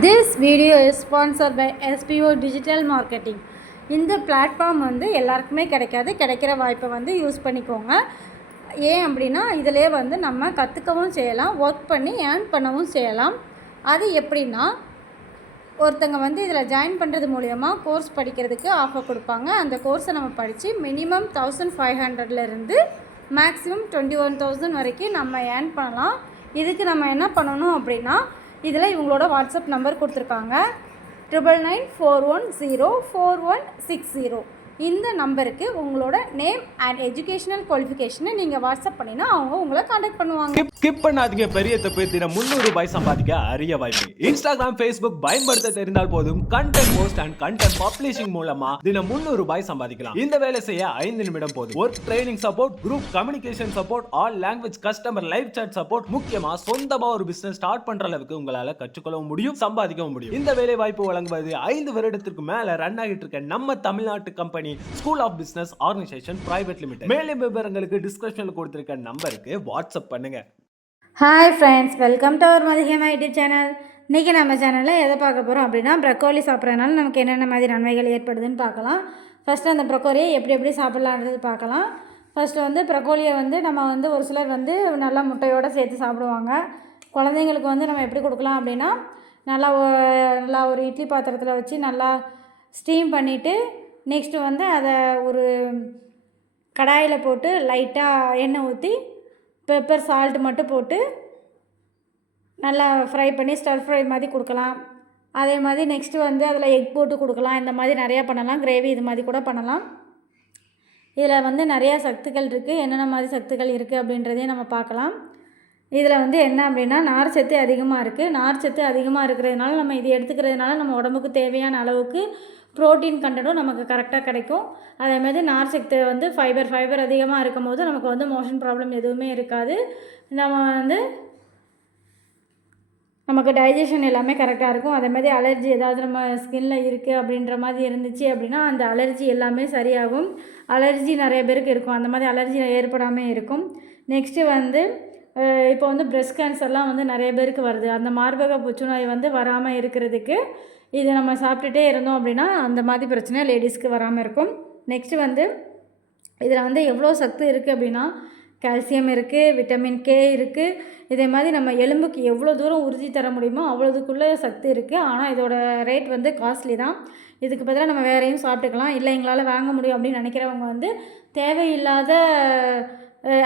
This video is sponsored by SPO Digital Marketing. இந்த platform வந்து எல்லாருக்குமே கிடைக்கிற வாய்ப்பை வந்து யூஸ் பண்ணிக்கோங்க. ஏன் அப்படின்னா இதிலே வந்து நம்ம கற்றுக்கவும் செய்யலாம், ஒர்க் பண்ணி ஏர்ன் பண்ணவும் செய்யலாம். அது எப்படின்னா, ஒருத்தங்க வந்து இதில் ஜாயின் பண்ணுறது மூலயமா கோர்ஸ் படிக்கிறதுக்கு ஆஃபர் கொடுப்பாங்க. அந்த கோர்ஸை நம்ம படித்து மினிமம் 1500லேருந்து மேக்ஸிமம் 21,000 வரைக்கும் நம்ம ஏர்ன் பண்ணலாம். இதுக்கு நம்ம என்ன பண்ணணும் அப்படின்னா, இதில் இவங்களோட வாட்ஸ்அப் நம்பர் கொடுத்துருக்காங்க 9994104160. இந்த நம்பருக்கு உங்களோட நேம் அண்ட் எஜுகேஷனல் குவாலிஃபிகேஷனை நீங்கள் வாட்ஸ்அப் பண்ணினா அவங்க உங்களை காண்டாக்ட் பண்ணுவாங்க. ஸ்கிப் பண்ணாதீங்க. பெரிய தப்பு. தினம் 300 ரூபாய் சம்பாதிக்க அரிய வாய்ப்பு. இன்ஸ்டாகிராம், ஃபேஸ்புக் பயன்படுத்த தெரிந்தால் போதும். Content post and content publishing மூலமா தினம் 300 ரூபாய் சம்பாதிக்கலாம். இந்த வேலை செய்ய 5 நிமிடம் போதும். Work training support, group communication support, all language customer live chat support, முக்கியமா சொந்தமா ஒரு பிசினஸ் ஸ்டார்ட் பண்ற அளவுக்கு உங்களால கற்றுக்கொள்ளவும் முடியும், சம்பாதிக்கவும் முடியும். இந்த வேலை வாய்ப்பு வழங்குவது 5 வருடத்திற்கு மேல ரன் ஆகிட்டு இருக்க நம்ம தமிழ்நாட்டு company school of business organisation private limited. மேலும் விவரங்களுக்கு டிஸ்கிரிப்ஷன்ல கொடுத்திருக்க நம்பருக்கு வாட்ஸ்அப் பண்ணுங்க. Hi friends, welcome to our மதியம் யூடியூப் சேனல். இன்றைக்கி நம்ம சேனலில் எதை பார்க்க போகிறோம் அப்படின்னா, ப்ரக்கோலி சாப்பிட்றதுனால நமக்கு என்னென்ன மாதிரி நன்மைகள் ஏற்படுதுன்னு பார்க்கலாம். ஃபஸ்ட்டு அந்த ப்ரக்கோலியை எப்படி சாப்பிட்லான்றது பார்க்கலாம். ஃபஸ்ட்டு வந்து ப்ரக்கோலியை வந்து நம்ம வந்து ஒரு சிலர் வந்து நல்லா முட்டையோடு சேர்த்து சாப்பிடுவாங்க. குழந்தைங்களுக்கு வந்து நம்ம எப்படி கொடுக்கலாம் அப்படின்னா, நல்லா ஒரு இட்லி பாத்திரத்தில் வச்சு நல்லா ஸ்டீம் பண்ணிவிட்டு நெக்ஸ்ட்டு வந்து அதை ஒரு கடாயில் போட்டு லைட்டாக எண்ணெய் ஊற்றி பெப்பர் சால்ட் மட்டும் போட்டு நல்லா ஃப்ரை பண்ணி ஸ்டர் ஃப்ரை மாதிரி கொடுக்கலாம். அதே மாதிரி நெக்ஸ்ட்டு வந்து அதில் எக் போட்டு கொடுக்கலாம். இந்த மாதிரி நிறையா பண்ணலாம். கிரேவி இது மாதிரி கூட பண்ணலாம். இதில் வந்து நிறையா சத்துக்கள் இருக்குது. என்னென்ன மாதிரி சத்துக்கள் இருக்குது அப்படின்றதையும் நம்ம பார்க்கலாம். இதில் வந்து என்ன அப்படின்னா, நார் சத்து அதிகமாக இருக்குது. நார் சத்து அதிகமாக இருக்கிறதுனால நம்ம இது எடுத்துக்கிறதுனால நம்ம உடம்புக்கு தேவையான அளவுக்கு ப்ரோட்டீன் கண்டென்ட்டும் நமக்கு கரெக்டாக கிடைக்கும். அதேமாதிரி நார் சத்து வந்து ஃபைபர் அதிகமாக இருக்கும் போது நமக்கு வந்து மோஷன் ப்ராப்ளம் எதுவுமே இருக்காது. நமக்கு டைஜஷன் எல்லாமே கரெக்டாக இருக்கும். அதேமாதிரி அலர்ஜி ஏதாவது நம்ம ஸ்கின்ல இருக்குது அப்படின்ற மாதிரி இருந்துச்சு அப்படின்னா அந்த அலர்ஜி எல்லாமே சரியாகும். அலர்ஜி நிறைய பேருக்கு இருக்கும், அந்த மாதிரி அலர்ஜி ஏற்படாமல் இருக்கும். நெக்ஸ்ட்டு வந்து இப்போ வந்து பிரெஸ்ட் கேன்சர்லாம் வந்து நிறைய பேருக்கு வருது. அந்த மார்பக புற்றுநோய் வந்து வராமல் இருக்கிறதுக்கு இதை நம்ம சாப்பிட்டுட்டே இருந்தோம் அப்படின்னா அந்த மாதிரி பிரச்சனை லேடிஸ்க்கு வராமல் இருக்கும். நெக்ஸ்ட்டு வந்து இதில் வந்து எவ்வளோ சத்து இருக்குது அப்படின்னா, கால்சியம் இருக்குது, விட்டமின் கே இருக்குது. இதே மாதிரி நம்ம எலும்புக்கு எவ்வளோ தூரம் உறுதி தர முடியுமோ அவ்வளோதுக்குள்ளே சத்து இருக்குது. ஆனால் இதோட ரேட் வந்து காஸ்ட்லி தான். இதுக்கு பதிலாக நம்ம வேறையும் சாப்பிட்டுக்கலாம். இல்லை எங்களால் வாங்க முடியும் அப்படின்னு நினைக்கிறவங்க வந்து தேவையில்லாத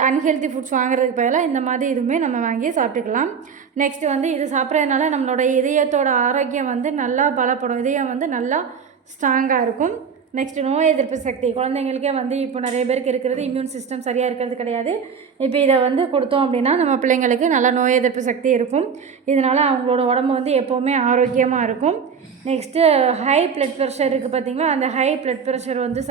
அன்ஹெல்தி ஃபுட்ஸ் வாங்குறதுக்கு பதிலாக இந்த மாதிரி இதுவுமே நம்ம வாங்கி சாப்பிட்டுக்கலாம். நெக்ஸ்ட்டு வந்து இது சாப்பிட்றதுனால நம்மளோட இதயத்தோட ஆரோக்கியம் வந்து நல்லா பலப்படும். இதயம் வந்து நல்லா ஸ்ட்ராங்காக இருக்கும். நெக்ஸ்ட்டு நோய் எதிர்ப்பு சக்தி. குழந்தைங்களுக்கே வந்து இப்போ நிறைய பேருக்கு இருக்கிறது இம்யூன் சிஸ்டம் சரியாக இருக்கிறது கிடையாது. இப்போ இதை வந்து கொடுத்தோம் அப்படின்னா நம்ம பிள்ளைங்களுக்கு நல்லா நோய் எதிர்ப்பு சக்தி இருக்கும். இதனால் அவங்களோட உடம்பு வந்து எப்போவுமே ஆரோக்கியமாக இருக்கும். நெக்ஸ்ட்டு ஹை ப்ளட் ப்ரெஷர் இருக்குது பார்த்திங்களா, அந்த ஹை ப்ளட் ப்ரெஷர் வந்து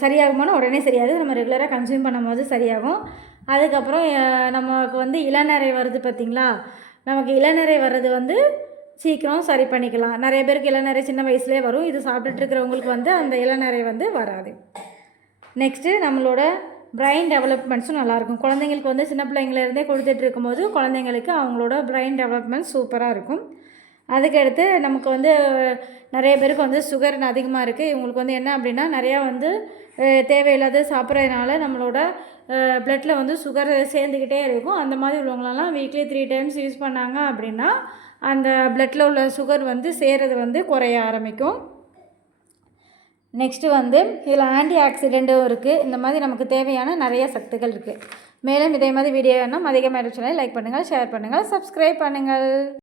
சரியாகுமான உடனே சரியாது. நம்ம ரெகுலராக கன்சியூம் பண்ணும்போது சரியாகும். அதுக்கப்புறம் நமக்கு வந்து இளநரை வருது பார்த்திங்களா, நமக்கு இளநரை வர்றது வந்து சீக்கிரம் சரி பண்ணிக்கலாம். நிறைய பேருக்கு இளநரை சின்ன வயசுலேயே வரும். இது சாப்பிட்டுட்ருக்கிறவங்களுக்கு வந்து அந்த இளநரை வந்து வராது. நெக்ஸ்ட்டு நம்மளோட பிரெயின் டெவலப்மெண்ட்ஸும் நல்லாயிருக்கும். குழந்தைங்களுக்கு வந்து சின்ன பிள்ளைங்கள்லேருந்தே கொடுத்துட்டு இருக்கும்போது குழந்தைங்களுக்கு அவங்களோட பிரெயின் டெவலப்மெண்ட் சூப்பராக இருக்கும். அதுக்கடுத்து நமக்கு வந்து நிறைய பேருக்கு வந்து சுகர் அதிகமாக இருக்குது. இவங்களுக்கு வந்து என்ன அப்படின்னா, நிறையா வந்து தேவையில்லாத சாப்பிட்றதுனால நம்மளோட ப்ளட்டில் வந்து சுகர் சேர்ந்துக்கிட்டே இருக்கும். அந்த மாதிரி உள்ளவங்களெல்லாம் வீக்லி 3 டைம்ஸ் யூஸ் பண்ணாங்க அப்படின்னா அந்த ப்ளட்டில் உள்ள சுகர் வந்து சேர்றது வந்து குறைய ஆரம்பிக்கும். நெக்ஸ்ட்டு வந்து இதில் ஆன்டி ஆக்சிடெண்ட்டும் இருக்குது. இந்த மாதிரி நமக்கு தேவையான நிறைய சத்துக்கள் இருக்குது. மேலும் இதே மாதிரி வீடியோ வேணால் அதிகமாக சேனலை லைக் பண்ணுங்கள், ஷேர் பண்ணுங்கள், சப்ஸ்கிரைப் பண்ணுங்கள்.